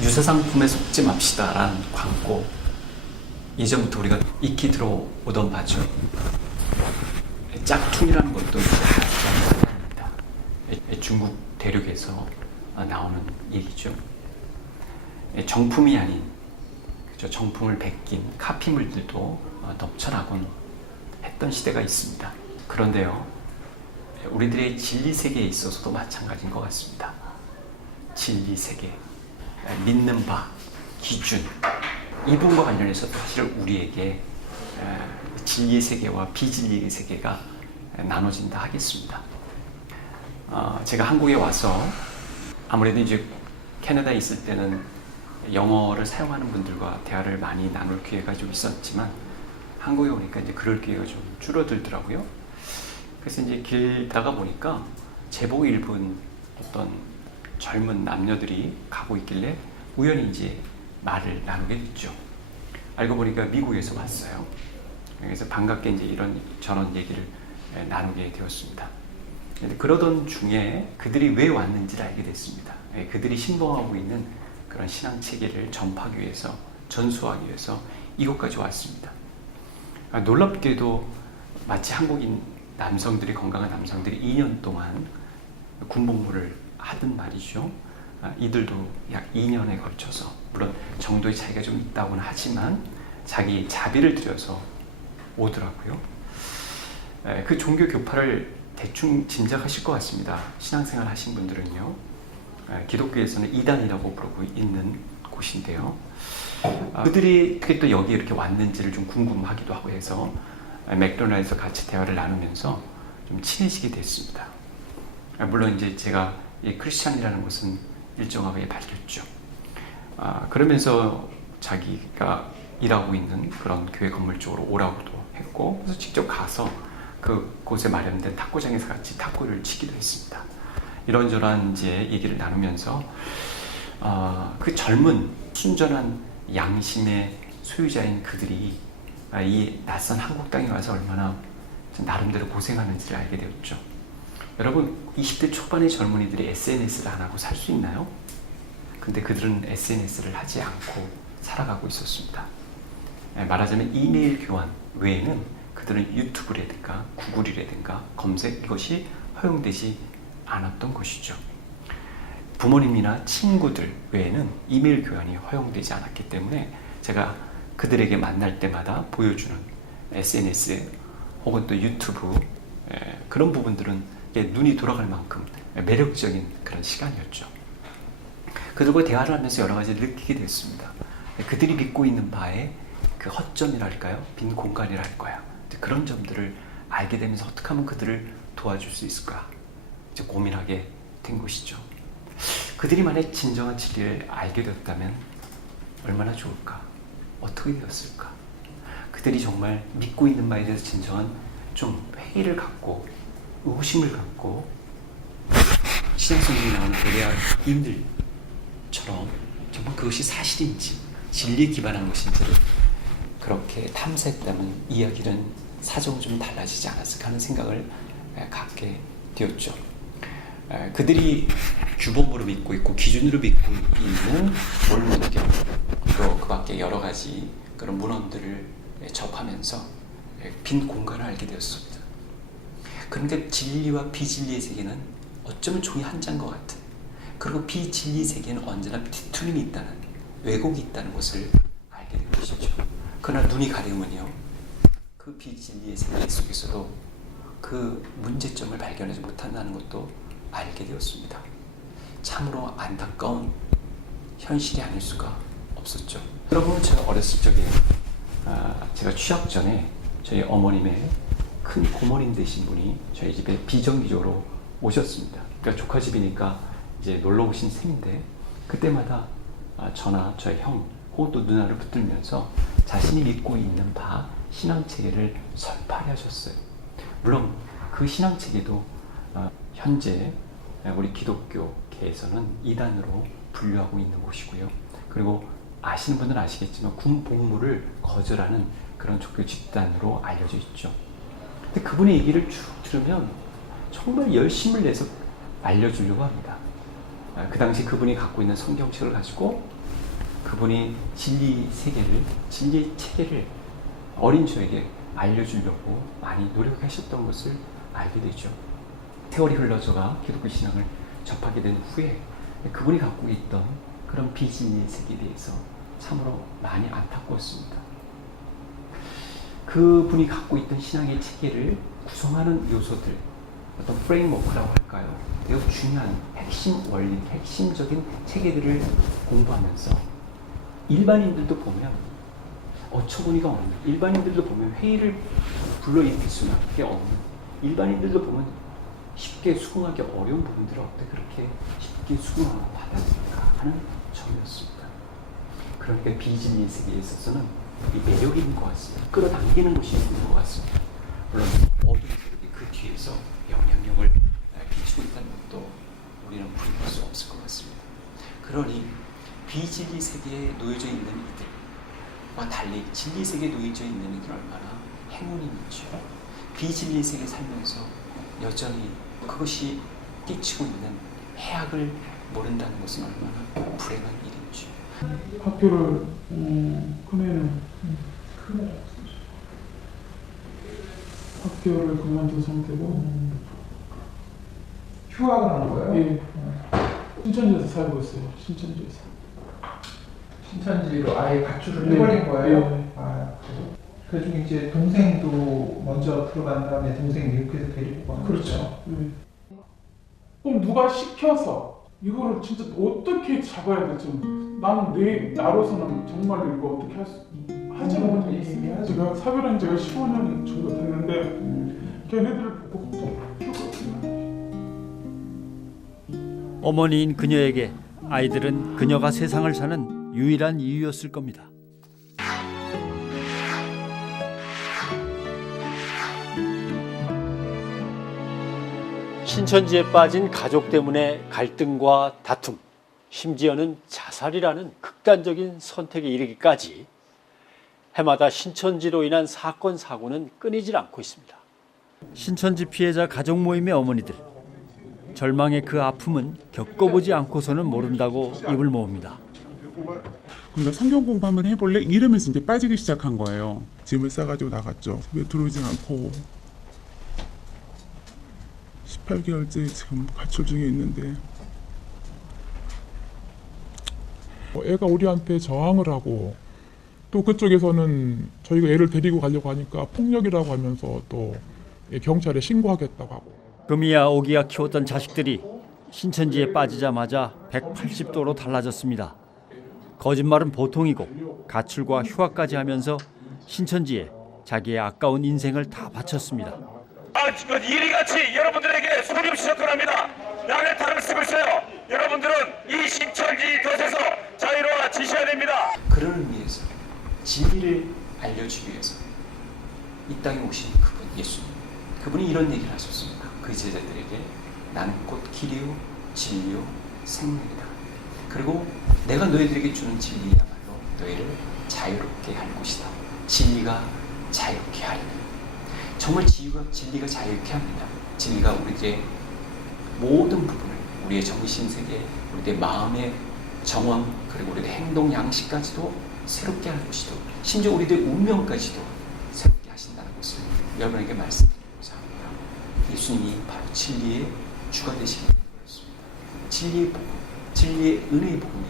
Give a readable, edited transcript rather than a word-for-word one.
유사상품에 속지 맙시다라는 광고, 예전부터 우리가 익히 들어오던 바죠. 짝퉁이라는 것도 합니다. 중국 대륙에서 나오는 얘기죠. 정품이 아닌, 그죠, 정품을 베낀 카피물들도 넘쳐나곤 했던 시대가 있습니다. 그런데요, 우리들의 진리 세계에 있어서도 마찬가지인 것 같습니다. 진리 세계, 믿는 바, 기준, 이 부분과 관련해서 사실 우리에게 진리의 세계와 비진리의 세계가 나눠진다 하겠습니다. 제가 한국에 와서 아무래도 이제 캐나다에 있을 때는 영어를 사용하는 분들과 대화를 많이 나눌 기회가 좀 있었지만 한국에 오니까 이제 그럴 기회가 좀 줄어들더라고요. 그래서 이제 길 가다 보니까 제복 입은 어떤 젊은 남녀들이 가고 있길래 우연히 이제 말을 나누게 됐죠. 알고 보니까 미국에서 왔어요. 그래서 반갑게 이제 저런 얘기를 나누게 되었습니다. 그러던 중에 그들이 왜 왔는지를 알게 됐습니다. 그들이 신봉하고 있는 그런 신앙 체계를 전파하기 위해서, 전수하기 위해서 이곳까지 왔습니다. 놀랍게도 마치 한국인 남성들이, 건강한 남성들이 2년 동안 군복무를 하든 말이죠. 이들도 약 2년에 걸쳐서, 물론 정도의 차이가 좀 있다고는 하지만 자기 자비를 들여서 오더라고요. 그 종교 교파를 대충 짐작하실 것 같습니다. 신앙생활 하신 분들은요. 기독교에서는 이단이라고 부르고 있는 곳인데요. 그들이 그게 또 여기 이렇게 왔는지를 좀 궁금하기도 하고 해서 맥도날드에서 같이 대화를 나누면서 좀 친해지게 됐습니다. 물론 이제 제가 이 크리스찬이라는 것은 일정하게 밝혔죠. 그러면서 자기가 일하고 있는 그런 교회 건물 쪽으로 오라고도 했고, 그래서 직접 가서 그곳에 마련된 탁구장에서 같이 탁구를 치기도 했습니다. 이런저런 이제 얘기를 나누면서 그 젊은 순전한 양심의 소유자인 그들이 이 낯선 한국 땅에 와서 얼마나 나름대로 고생하는지를 알게 되었죠. 여러분, 20대 초반의 젊은이들이 SNS를 안 하고 살 수 있나요? 근데 그들은 SNS를 하지 않고 살아가고 있었습니다. 말하자면 이메일 교환 외에는 그들은 유튜브라든가 구글이라든가 검색, 이것이 허용되지 않았던 것이죠. 부모님이나 친구들 외에는 이메일 교환이 허용되지 않았기 때문에 제가 그들에게 만날 때마다 보여주는 SNS 혹은 또 유튜브, 그런 부분들은 눈이 돌아갈 만큼 매력적인 그런 시간이었죠. 그들과 대화를 하면서 여러 가지 느끼게 됐습니다. 그들이 믿고 있는 바에 그 허점이랄까요? 빈 공간이랄까요? 그런 점들을 알게 되면서 어떻게 하면 그들을 도와줄 수 있을까? 이제 고민하게 된 것이죠. 그들이 만약 진정한 진리를 알게 되었다면 얼마나 좋을까? 어떻게 되었을까? 그들이 정말 믿고 있는 바에 대해서 진정한 좀 회의를 갖고, 의구심을 갖고, 신약성경에 나오는 베레아인들처럼 정말 그것이 사실인지, 진리에 기반한 것인지를 그렇게 탐색했다면 이야기는 사정은 좀 달라지지 않았을까 하는 생각을 갖게 되었죠. 그들이 규범으로 믿고 있고 기준으로 믿고 있는 롤모델, 또 그 밖에 여러 가지 그런 문헌들을 접하면서 빈 공간을 알게 되었습니다. 그런데 진리와 비진리의 세계는 어쩌면 종이 한 장인 것 같은, 그리고 비진리 세계는 언제나 뒤틀림이 있다는, 왜곡이 있다는 것을 알게 된 것이죠. 그러나 눈이 가리우면요, 그 비진리의 세계 속에서도 그 문제점을 발견하지 못한다는 것도 알게 되었습니다. 참으로 안타까운 현실이 아닐 수가 없었죠. 여러분, 제가 어렸을 적에 제가 취학 전에 저희 어머님의 큰 고모님 되신 분이 저희 집에 비정기적으로 오셨습니다. 그러니까 조카 집이니까 이제 놀러 오신 셈인데, 그때마다 저나 저희 형 혹은 또 누나를 붙들면서 자신이 믿고 있는 바 신앙체계를 설파하게 하셨어요. 물론 그 신앙체계도 현재 우리 기독교계에서는 이단으로 분류하고 있는 곳이고요. 그리고 아시는 분들은 아시겠지만 군복무를 거절하는 그런 종교 집단으로 알려져 있죠. 근데 그분의 얘기를 쭉 들으면 정말 열심을 내서 알려주려고 합니다. 그 당시 그분이 갖고 있는 성경책을 가지고 그분이 진리 세계를, 진리 체계를 어린 저에게 알려주려고 많이 노력하셨던 것을 알게 되죠. 세월이 흘러서가 기독교 신앙을 접하게 된 후에 그분이 갖고 있던 그런 비진리 세계에 대해서 참으로 많이 안타까웠습니다. 그분이 갖고 있던 신앙의 체계를 구성하는 요소들, 어떤 프레임워크라고 할까요? 매우 중요한 핵심 원리, 핵심적인 체계들을 공부하면서 일반인들도 보면 어처구니가 없는, 일반인들도 보면 회의를 불러일으킬 수밖에 없는, 일반인들도 보면 쉽게 수긍하기 어려운 부분들을 어떻게 그렇게 쉽게 수긍하고 받아들일까 하는 점이었습니다. 그러니까 비진리 세계에 있어서는 이 매력이 있는 것 같습니다. 끌어당기는 것이 있는 것 같습니다. 물론 어둠 세력이 그 뒤에서 영향력을 끼치고 있다는 것도 우리는 부인할 수 없을 것 같습니다. 그러니 비진리 세계에 놓여져 있는 이들과 달리 진리 세계에 놓여져 있는 이들은 얼마나 행운이 있죠. 비진리 세계에 살면서 여전히 그것이 끼치고 있는 해악을 모른다는 것은 얼마나 불행한 일인지. 학교를 큰애는 학교를 그만둔 상태고 휴학을 하는 거예요? 예. 신천지에서 살고 있어요. 신천지에서. 신천지로 아예 가출을 네. 해버린 거예요? 네. 아, 그 중에 이제 동생도 먼저 들어간 다음에 동생 미국에서 데리고 가는 그렇죠. 네. 그럼 누가 시켜서 이거를 진짜 어떻게 잡아야 될지 나는 나로서는 정말 이거 어떻게 하지 못하겠어요. 제가 사별한 지가 15년 정도 됐는데 걔네들을 보고 좀 키우거든요. 어머니인 그녀에게 아이들은 그녀가 세상을 사는 유일한 이유였을 겁니다. 신천지에 빠진 가족 때문에 갈등과 다툼, 심지어는 자살이라는 극단적인 선택에 이르기까지 해마다 신천지로 인한 사건, 사고는 끊이질 않고 있습니다. 신천지 피해자 가족 모임의 어머니들. 절망의 그 아픔은 겪어보지 않고서는 모른다고 입을 모읍니다. 근데 성경 공부 한번 해볼래? 이러면서 이제 빠지기 시작한 거예요. 짐을 싸가지고 나갔죠. 집에 들어오지 않고 18개월째 지금 가출 중에 있는데 애가 우리한테 저항을 하고 또 그쪽에서는 저희가 애를 데리고 가려고 하니까 폭력이라고 하면서 또 경찰에 신고하겠다고 하고. 금이야 오기야 키웠던 자식들이 신천지에 빠지자마자 180도로 달라졌습니다. 거짓말은 보통이고 가출과 휴학까지 하면서 신천지에 자기의 아까운 인생을 다 바쳤습니다. 이리같이 여러분들에게 소립 시작합니다. 양의 탈을 쓰고 있어요. 여러분들은 이 신천지 덫에서 자유로워지셔야 됩니다. 그런 의미에서 진리를 알려주기 위해서 이 땅에 오신 그분 예수님, 그분이 이런 얘기를 하셨습니다. 그 제자들에게 나는 곧 길이요 진리요 생명이다. 그리고 내가 너희들에게 주는 진리야말로 너희를 자유롭게 할 것이다. 진리가 자유롭게 하리니. 정말 진리가 자유롭게 합니다. 진리가 우리의 모든 부분을, 우리의 정신세계, 우리의 마음의 정황, 그리고 우리의 행동 양식까지도 새롭게 할 것이고 심지어 우리의 운명까지도 새롭게 하신다는 것을 여러분에게 말씀드리고자 합니다. 예수님이 바로 진리의 주가 되시게 된 것입니다. 진리의 복음, 진리의 은혜의 복음이